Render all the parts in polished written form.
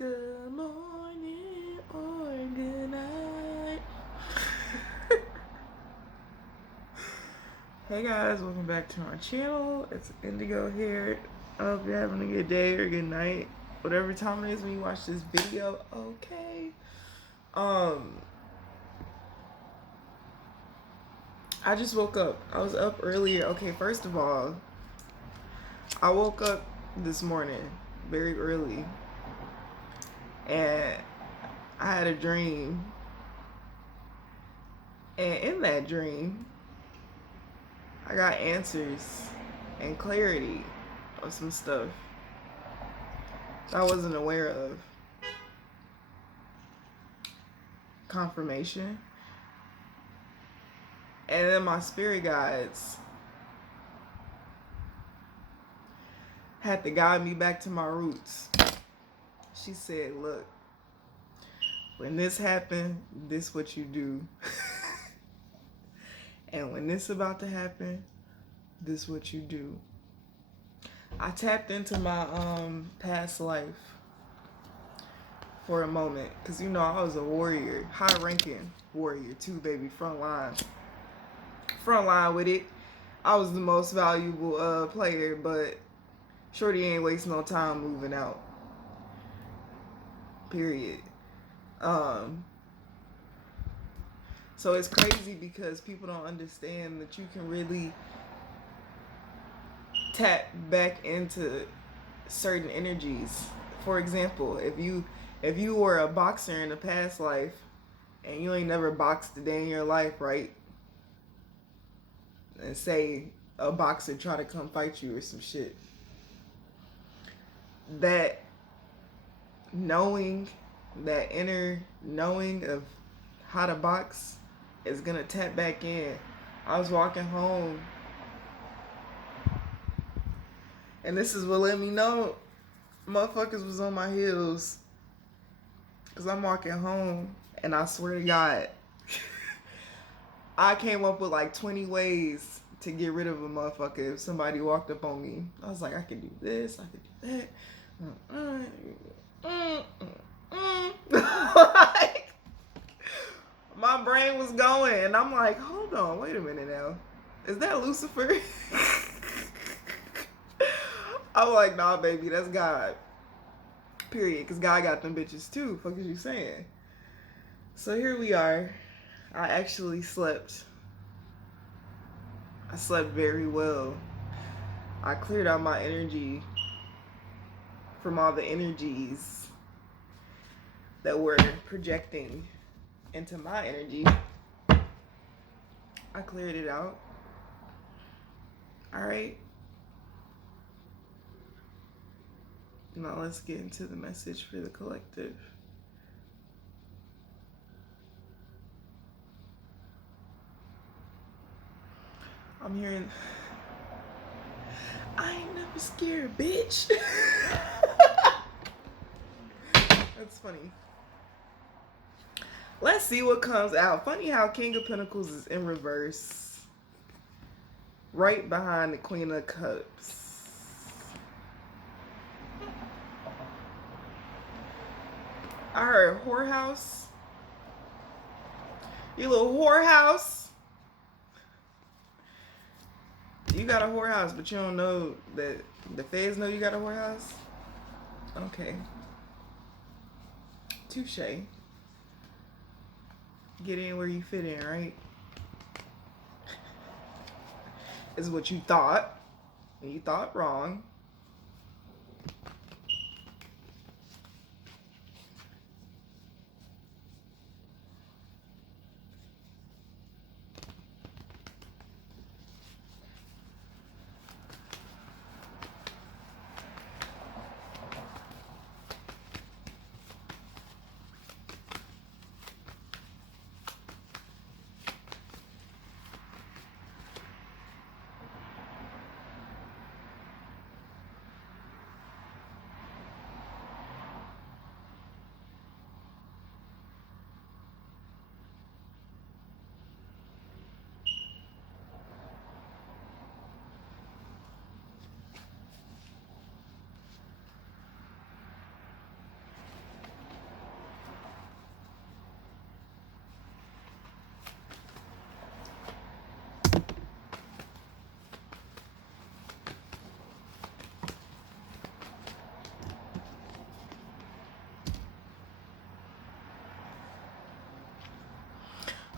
Good morning or good night. Hey guys, welcome back to my channel. It's Indigo here. I hope you're having a good day or good night. Whatever time it is when you watch this video, okay. I just woke up. I was up earlier. Okay, first of all, I woke up this morning very early and I had a dream. And in that dream, I got answers and clarity of some stuff I wasn't aware of. Confirmation. And then my spirit guides had to guide me back to my roots. She said, look, when this happened, this what you do. And when this about to happen, this what you do. I tapped into my past life for a moment, because you know I was a warrior, high ranking warrior too, baby, front line with it. I was the most valuable player, but shorty ain't wasting no time moving out, period. So it's crazy because people don't understand that you can really tap back into certain energies. For example, if you were a boxer in a past life and you ain't never boxed a day in your life, right? And say a boxer try to come fight you or some shit. That knowing, that inner knowing of how to box is gonna tap back in. I was walking home and this is what let me know motherfuckers was on my heels. Cause I'm walking home and I swear to God, I came up with like 20 ways to get rid of a motherfucker if somebody walked up on me. I was like, I could do this, I could do that. Like, my brain was going and I'm like, hold on, wait a minute now. Is that Lucifer? I'm like, nah, baby, that's God. Period. Because God got them bitches too. Fuck is you saying? So here we are. I actually slept. I slept very well. I cleared out my energy from all the energies that were projecting into my energy. I cleared it out. All right. Now let's get into the message for the collective. I'm hearing, I ain't never scared, bitch. That's funny. Let's see what comes out. Funny how King of Pentacles is in reverse, right behind the Queen of Cups. I heard whorehouse. You little whorehouse. You got a whorehouse, but you don't know that the feds know you got a whorehouse? Okay. Touche. Get in where you fit in, right? Is what you thought. And you thought wrong.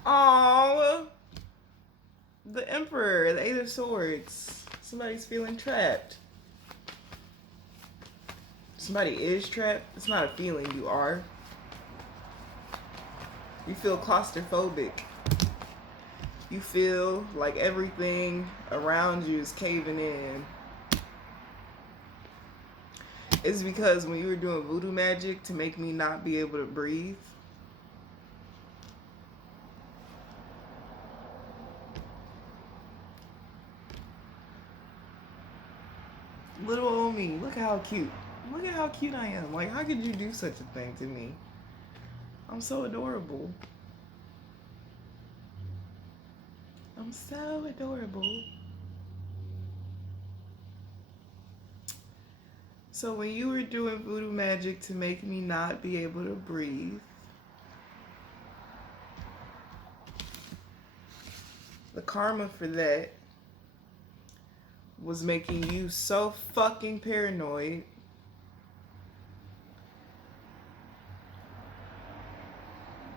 Oh, the Emperor, the Eight of Swords. Somebody's feeling trapped. Somebody is trapped. It's not a feeling, you are. You feel claustrophobic. You feel like everything around you is caving in. It's because when you were doing voodoo magic to make me not be able to breathe, little old me, look how cute. Look at how cute I am. Like, how could you do such a thing to me? I'm so adorable. I'm so adorable. So when you were doing voodoo magic to make me not be able to breathe, the karma for that was making you so fucking paranoid.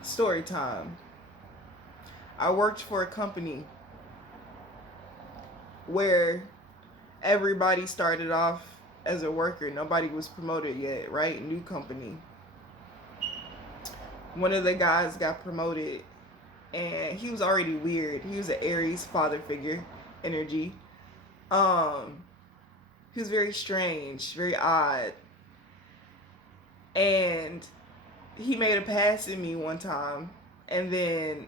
Story time. I worked for a company where everybody started off as a worker. Nobody was promoted yet, right? New company. One of the guys got promoted and he was already weird. He was an Aries father figure energy. He was very strange, very odd. And he made a pass at me one time and then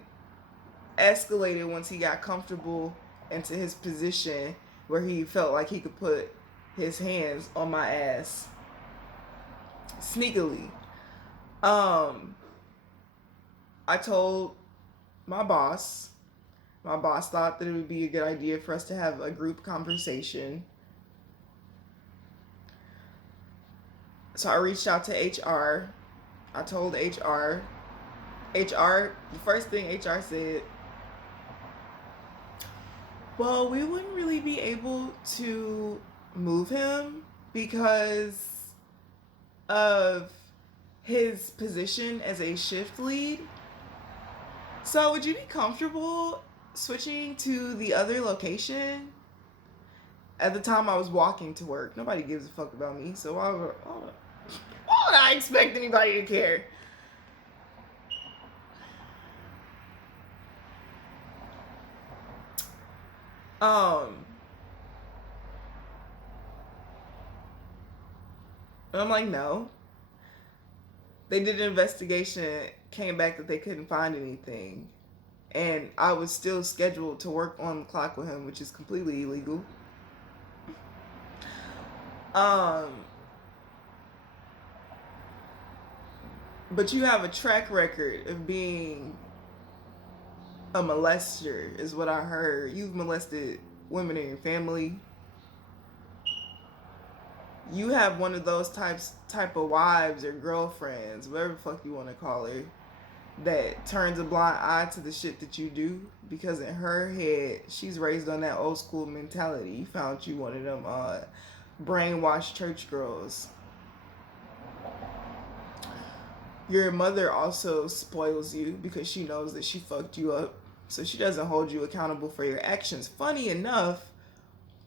escalated once he got comfortable into his position where he felt like he could put his hands on my ass sneakily. I told my boss thought that it would be a good idea for us to have a group conversation. So I reached out to HR. I told HR. The first thing HR said, well, we wouldn't really be able to move him because of his position as a shift lead. So would you be comfortable switching to the other location? At the time I was walking to work. Nobody gives a fuck about me, so why would I expect anybody to care? And I'm like, no. They did an investigation, came back that they couldn't find anything. And I was still scheduled to work on the clock with him, which is completely illegal. But you have a track record of being a molester, is what I heard. You've molested women in your family. You have one of those type of wives or girlfriends, whatever the fuck you want to call her, that turns a blind eye to the shit that you do because in her head she's raised on that old school mentality. You found you one of them brainwashed church girls. Your mother also spoils you because she knows that she fucked you up, so she doesn't hold you accountable for your actions. Funny enough,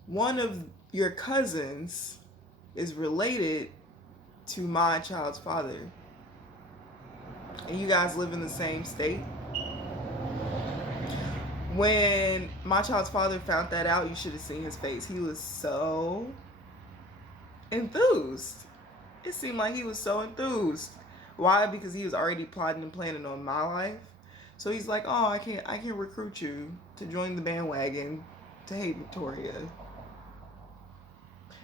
one of your cousins is related to my child's father, and you guys live in the same state. When my child's father found that out, you should have seen his face. He was so enthused. It seemed like he was so enthused. Why? Because he was already plotting and planning on my life. So he's like, oh, I can recruit you to join the bandwagon to hate Victoria.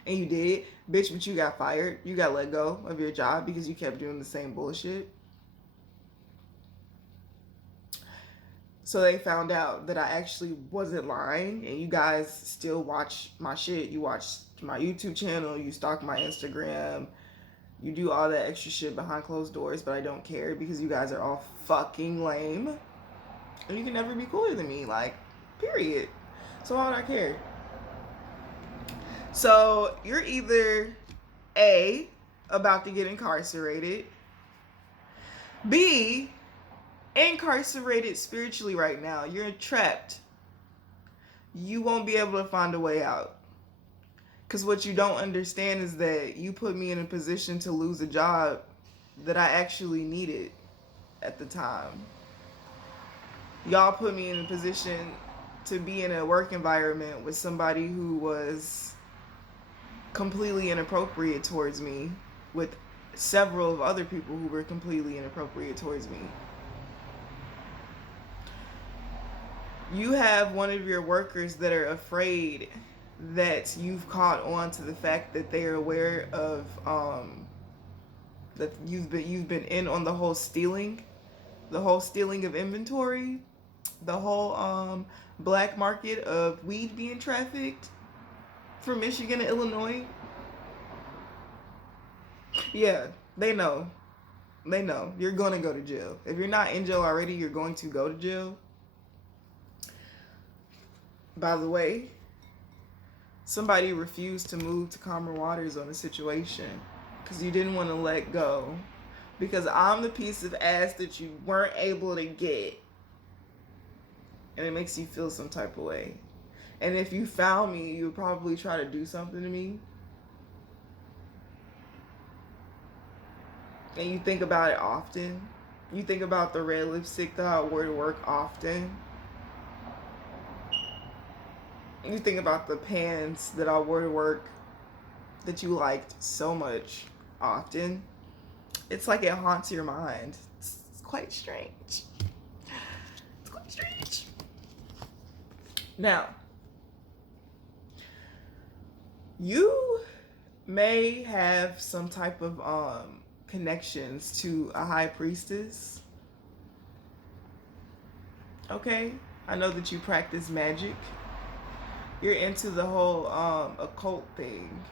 And you did, bitch, but you got fired. You got let go of your job because you kept doing the same bullshit. So they found out that I actually wasn't lying, and you guys still watch my shit. You watch my YouTube channel, you stalk my Instagram, you do all that extra shit behind closed doors, but I don't care because you guys are all fucking lame. And you can never be cooler than me, like, period. So why would I care? So you're either A, about to get incarcerated, B, incarcerated spiritually right now. You're trapped. You won't be able to find a way out. Because what you don't understand is that you put me in a position to lose a job that I actually needed at the time. Y'all put me in a position to be in a work environment with somebody who was completely inappropriate towards me, with several of other people who were completely inappropriate towards me. You have one of your workers that are afraid that you've caught on to the fact that they are aware of that you've been in on the whole stealing of inventory, the whole black market of weed being trafficked from Michigan to Illinois. Yeah, they know. They know. You're going to go to jail. If you're not in jail already, you're going to go to jail. By the way, somebody refused to move to calmer waters on a situation because you didn't want to let go. Because I'm the piece of ass that you weren't able to get. And it makes you feel some type of way. And if you found me, you would probably try to do something to me. And you think about it often. You think about the red lipstick that I wore to work often. You think about the pants that I wore to work that you liked so much often. It's like it haunts your mind. It's quite strange. It's quite strange. Now, you may have some type of connections to a high priestess. Okay? I know that you practice magic. You're into the whole occult thing.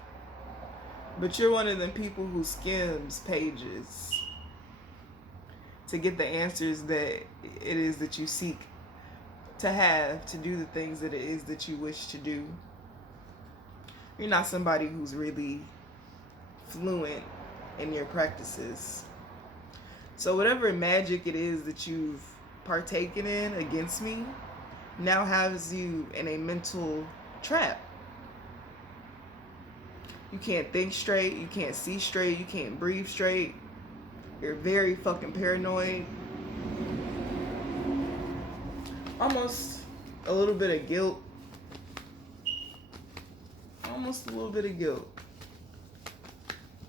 But you're one of them people who skims pages to get the answers that it is that you seek to have, to do the things that it is that you wish to do. You're not somebody who's really fluent in your practices. So whatever magic it is that you've partaken in against me now has you in a mental trap. You can't think straight, you can't see straight, you can't breathe straight. You're very fucking paranoid. Almost a little bit of guilt. Almost a little bit of guilt.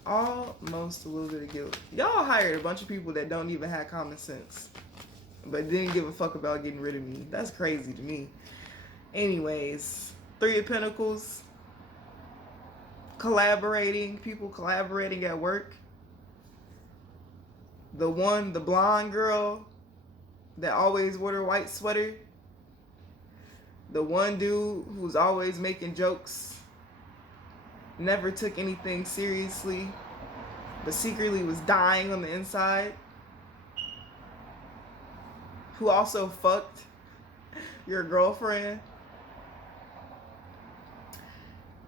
Almost a little bit of guilt. Y'all hired a bunch of people that don't even have common sense, but didn't give a fuck about getting rid of me. That's crazy to me. Anyways, Three of Pentacles. People collaborating at work. The blonde girl that always wore her white sweater. The one dude who's always making jokes. Never took anything seriously, but secretly was dying on the inside. Who also fucked your girlfriend.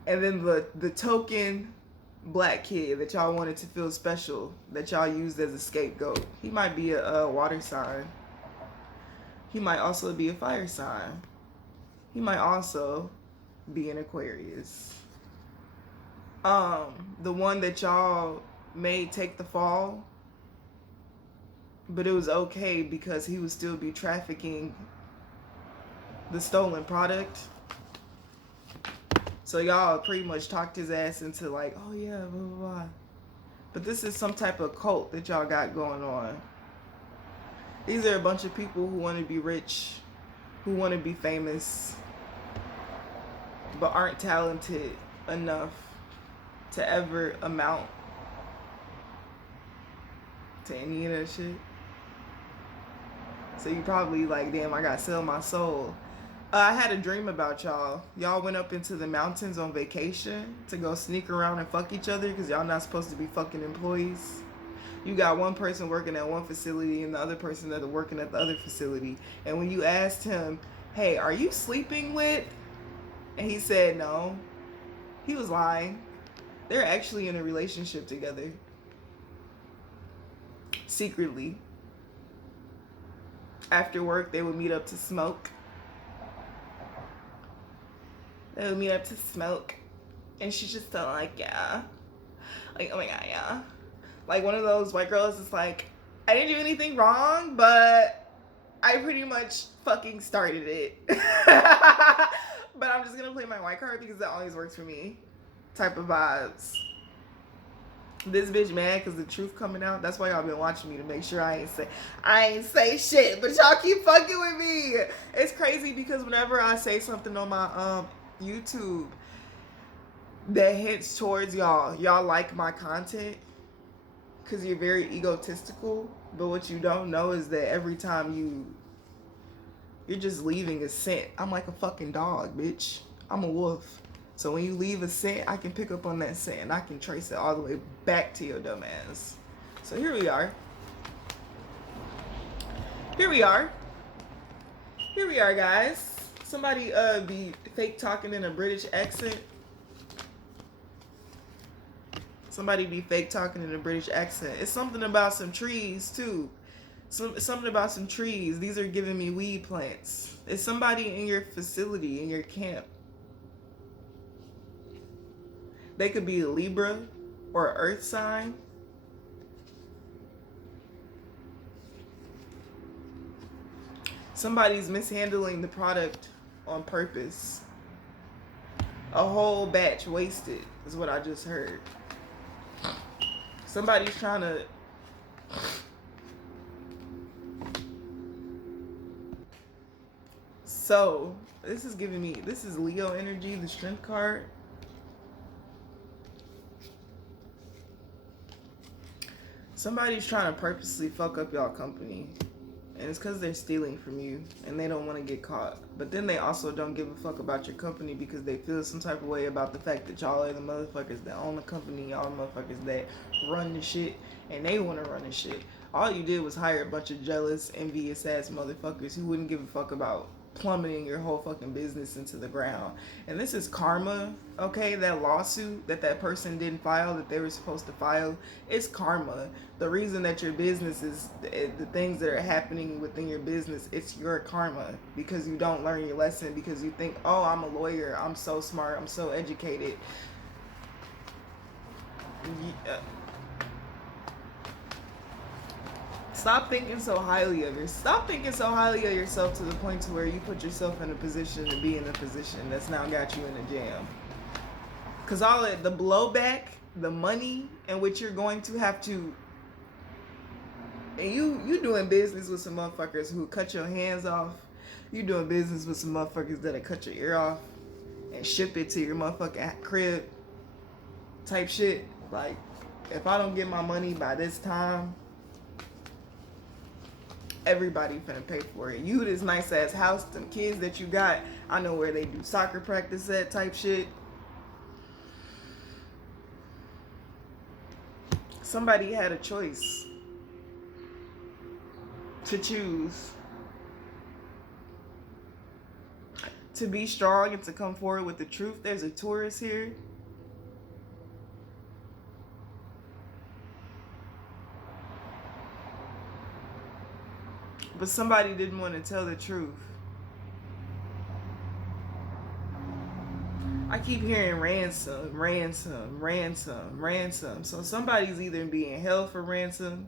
And then the token black kid that y'all wanted to feel special, that y'all used as a scapegoat. He might be a water sign. He might also be a fire sign. He might also be an Aquarius. The one that y'all made take the fall, but it was okay because he would still be trafficking the stolen product. So y'all pretty much talked his ass into like, oh yeah, blah, blah, blah. But this is some type of cult that y'all got going on. These are a bunch of people who want to be rich, who want to be famous, but aren't talented enough to ever amount to any of that shit. So you probably like, damn, I gotta sell my soul. I had a dream about y'all. Y'all went up into the mountains on vacation to go sneak around and fuck each other because y'all not supposed to be fucking employees. You got one person working at one facility and the other person that are working at the other facility. And when you asked him, hey, are you sleeping with? And he said no. He was lying. They're actually in a relationship together. Secretly. After work, they would meet up to smoke. They would meet up to smoke. And she's just so like, yeah. Like, oh my god, yeah. Like one of those white girls is like, I didn't do anything wrong, but I pretty much fucking started it. But I'm just gonna play my white card because that always works for me. Type of vibes. This bitch mad because the truth coming out. That's why y'all been watching me, to make sure I ain't say shit. But y'all keep fucking with me. It's crazy because whenever I say something on my YouTube that hints towards y'all like my content because you're very egotistical. But what you don't know is that every time you're just leaving a scent. I'm like a fucking dog, bitch. I'm a wolf. So when you leave a scent, I can pick up on that scent and I can trace it all the way back to your dumb ass. So here we are. Here we are. Here we are, guys. Somebody be fake talking in a British accent. Somebody be fake talking in a British accent. It's something about some trees too. Something about some trees. These are giving me weed plants. It's somebody in your facility, in your camp. They could be a Libra or an Earth sign. Somebody's mishandling the product on purpose. A whole batch wasted is what I just heard. Somebody's trying to... So, this is giving me... This is Leo energy, the strength card. Somebody's trying to purposely fuck up y'all company. And it's because they're stealing from you and they don't want to get caught. But then they also don't give a fuck about your company because they feel some type of way about the fact that y'all are the motherfuckers that own the company, y'all the motherfuckers that run the shit, and they want to run the shit. All you did was hire a bunch of jealous, envious ass motherfuckers who wouldn't give a fuck about plummeting your whole fucking business into the ground. And this is karma, okay? That lawsuit that person didn't file that they were supposed to file, it's karma. The reason that your business is, the things that are happening within your business, it's your karma because you don't learn your lesson because you think, oh, I'm a lawyer, I'm so smart, I'm so educated. Yeah. Stop thinking so highly of yourself. Stop thinking so highly of yourself to the point to where you put yourself in a position to be in a position that's now got you in a jam. Because all of the blowback, the money in which you're going to have to... And you doing business with some motherfuckers who cut your hands off. You doing business with some motherfuckers that'll cut your ear off and ship it to your motherfucking crib type shit. Like, if I don't get my money by this time... Everybody finna pay for it. You, this nice ass house, them kids that you got, I know where they do soccer practice at type shit. Somebody had a choice to choose to be strong and to come forward with the truth. There's a Taurus here. But somebody didn't want to tell the truth. I keep hearing ransom, ransom, ransom, ransom. So somebody's either being held for ransom,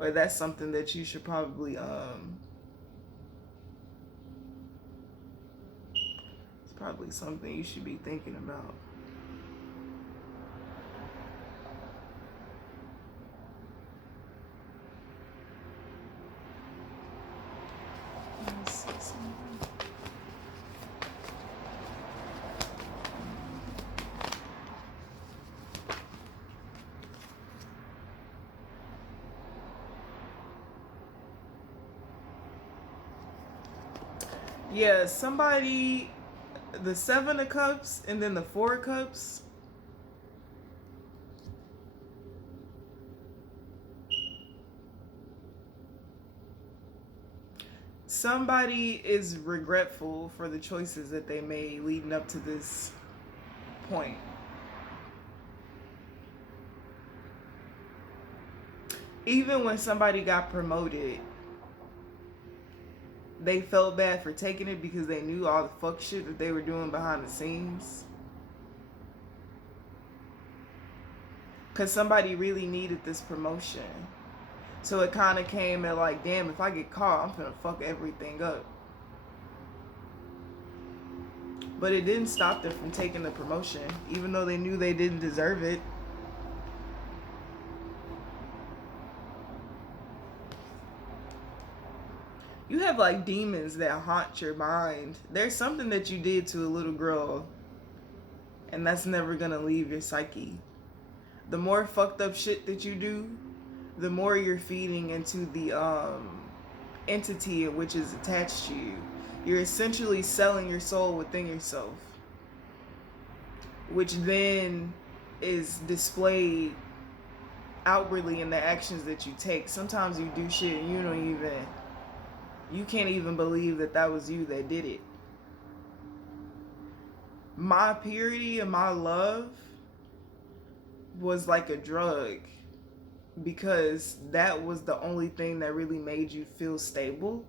or that's something that you should probably it's probably something you should be thinking about. Yeah, somebody, the 7 of Cups and then the 4 of Cups. Somebody is regretful for the choices that they made leading up to this point. Even when somebody got promoted, they felt bad for taking it because they knew all the fuck shit that they were doing behind the scenes. Because somebody really needed this promotion. So it kind of came at like, damn, if I get caught, I'm finna fuck everything up. But it didn't stop them from taking the promotion, even though they knew they didn't deserve it. You have like demons that haunt your mind. There's something that you did to a little girl, and that's never gonna leave your psyche. The more fucked up shit that you do, the more you're feeding into the entity which is attached to you. You're essentially selling your soul within yourself, which then is displayed outwardly in the actions that you take. Sometimes you do shit and you can't even believe that that was you that did it. My purity and my love was like a drug, because that was the only thing that really made you feel stable.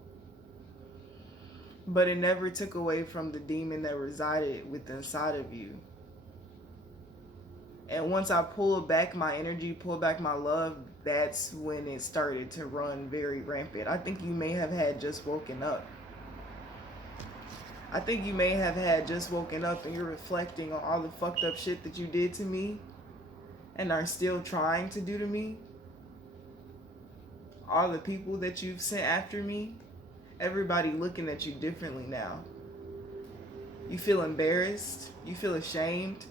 But it never took away from the demon that resided within inside of you. And once I pulled back my energy, pulled back my love, that's when it started to run very rampant. I think you may have had just woken up. I think you may have had just woken up and you're reflecting on all the fucked up shit that you did to me and are still trying to do to me. All the people that you've sent after me, everybody looking at you differently now. You feel embarrassed. You feel ashamed.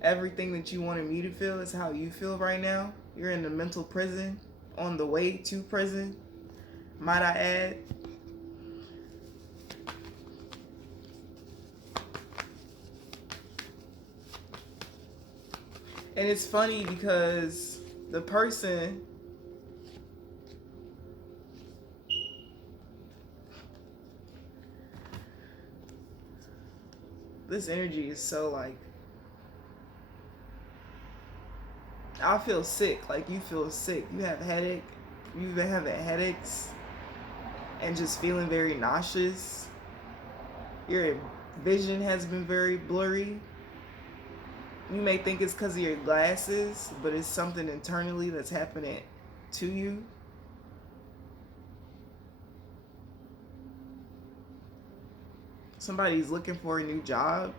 Everything that you wanted me to feel is how you feel right now. You're in a mental prison, on the way to prison, might I add. And it's funny because the person this energy is so like, I feel sick. Like you feel sick. You have headache. You've been having headaches and just feeling very nauseous. Your vision has been very blurry. You may think it's because of your glasses, but it's something internally that's happening to you. Somebody's looking for a new job.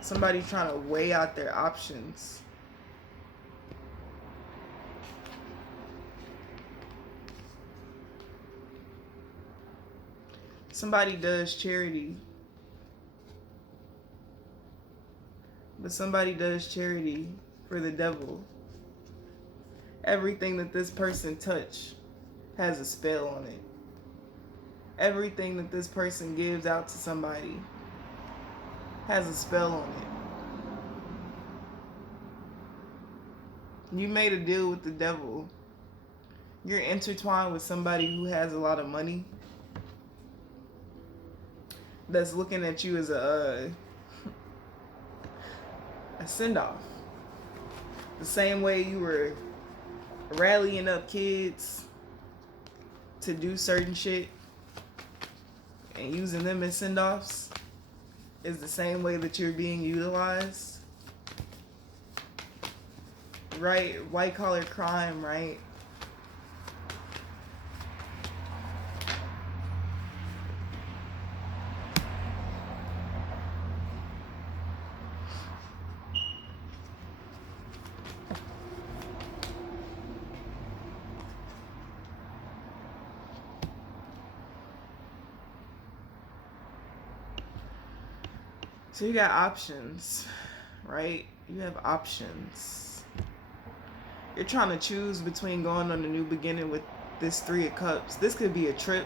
Somebody's trying to weigh out their options. Somebody does charity. But somebody does charity for the devil. Everything that this person touch has a spell on it. Everything that this person gives out to somebody has a spell on it. You made a deal with the devil. You're intertwined with somebody who has a lot of money, that's looking at you as a send-off. The same way you were rallying up kids to do certain shit and using them as send-offs is the same way that you're being utilized. Right? White collar crime, right? So you got options, right? You have options. You're trying to choose between going on a new beginning with this Three of Cups. This could be a trip.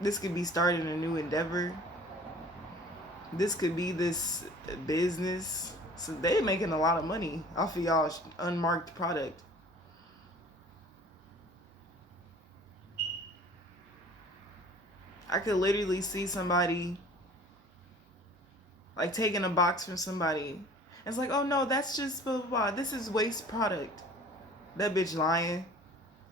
This could be starting a new endeavor. This could be this business. So they're making a lot of money off of y'all's unmarked product. I could literally see somebody like taking a box from somebody. It's like, oh no, that's just blah, blah, blah. This is waste product. That bitch lying.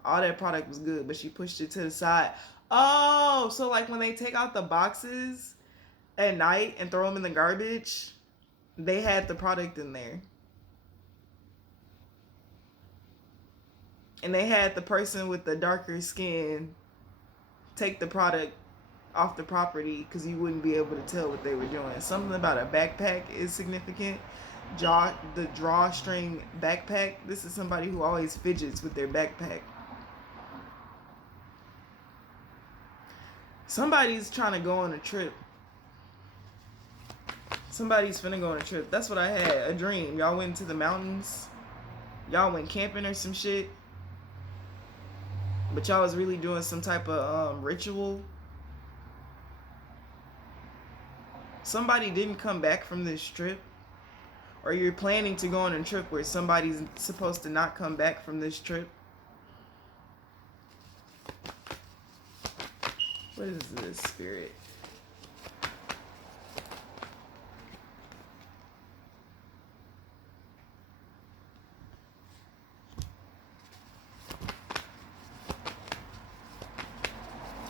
All that product was good, but she pushed it to the side. Oh, so like when they take out the boxes at night and throw them in the garbage, they had the product in there. And they had the person with the darker skin take the product off the property because you wouldn't be able to tell what they were doing. Something about a backpack is significant. The drawstring backpack. This is somebody who always fidgets with their backpack. Somebody's trying to go on a trip. Somebody's finna go on a trip. That's what I had. A dream. Y'all went to the mountains. Y'all went camping or some shit. But y'all was really doing some type of ritual. Somebody didn't come back from this trip. Or you're planning to go on a trip where somebody's supposed to not come back from this trip. What is this, spirit?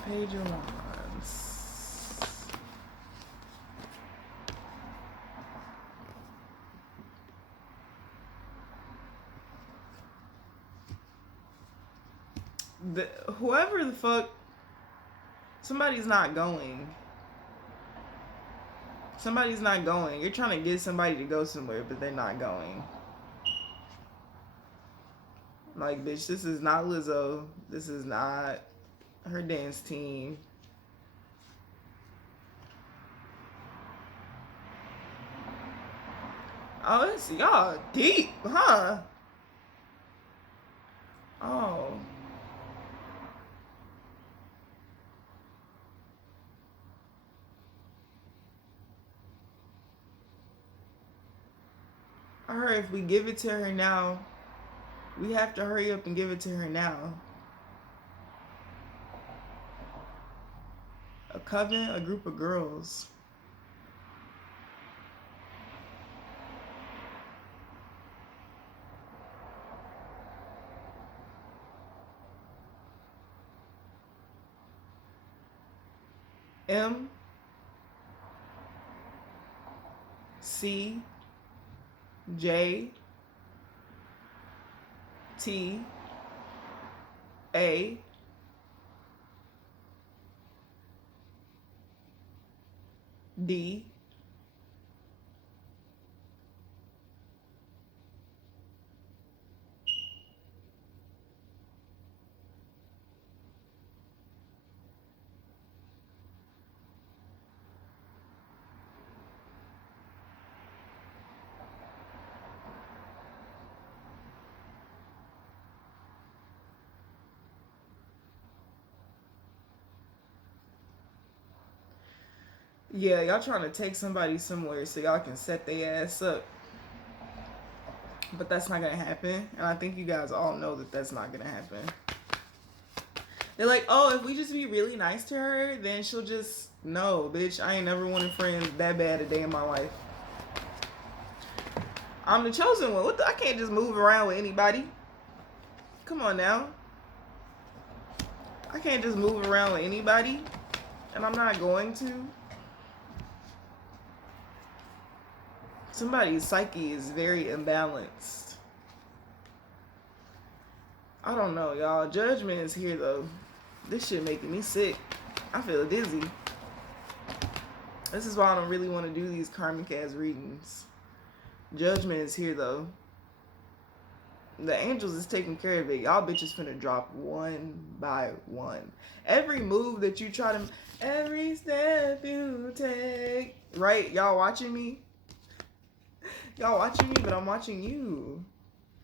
Page of Wands. Whoever the fuck, somebody's not going. Somebody's not going. You're trying to get somebody to go somewhere, but they're not going. Like, bitch, this is not Lizzo. This is not her dance team. Oh, it's y'all deep, huh? Oh. I heard if we give it to her now, we have to hurry up and give it to her now. A coven, a group of girls. M C J T A D Yeah, y'all trying to take somebody somewhere so y'all can set their ass up. But that's not going to happen. And I think you guys all know that that's not going to happen. They're like, oh, if we just be really nice to her, then she'll just... No, bitch, I ain't never wanted friends that bad a day in my life. I'm the chosen one. I can't just move around with anybody. Come on now. I can't just move around with anybody. And I'm not going to. Somebody's psyche is very imbalanced. I don't know, y'all. Judgment is here, though. This shit making me sick. I feel dizzy. This is why I don't really want to do these karmic ass readings. Judgment is here, though. The angels is taking care of it. Y'all bitches finna drop one by one. Every move that you try to... Every step you take... Right? Y'all watching me? Y'all watching me, but I'm watching you.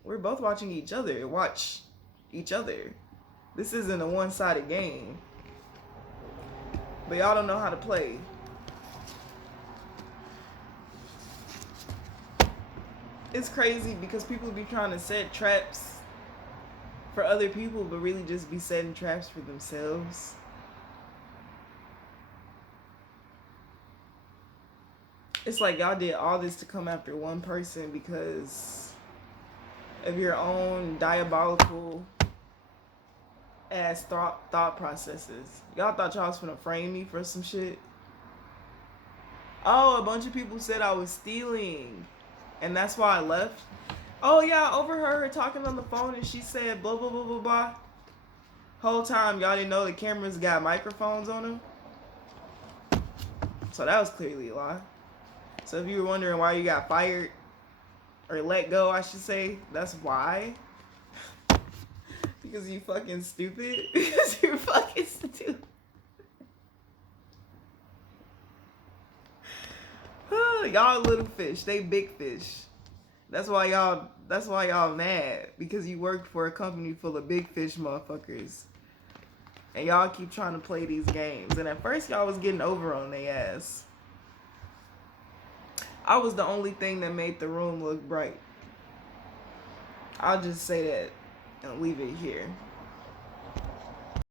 We're both watching each other. Watch each other. This isn't a one-sided game. But y'all don't know how to play. It's crazy because people be trying to set traps for other people, but really just be setting traps for themselves. It's like y'all did all this to come after one person because of your own diabolical ass thought processes. Y'all thought y'all was finna frame me for some shit. Oh, a bunch of people said I was stealing, and that's why I left. Oh yeah, I overheard her talking on the phone, and she said blah blah blah blah blah. Whole time y'all didn't know the cameras got microphones on them, so that was clearly a lie. So if you were wondering why you got fired or let go, I should say, that's why. Because you fucking stupid. Because you're fucking stupid. Y'all little fish, they big fish. That's why y'all mad. Because you work for a company full of big fish motherfuckers. And y'all keep trying to play these games. And at first y'all was getting over on their ass. I was the only thing that made the room look bright. I'll just say that and leave it here.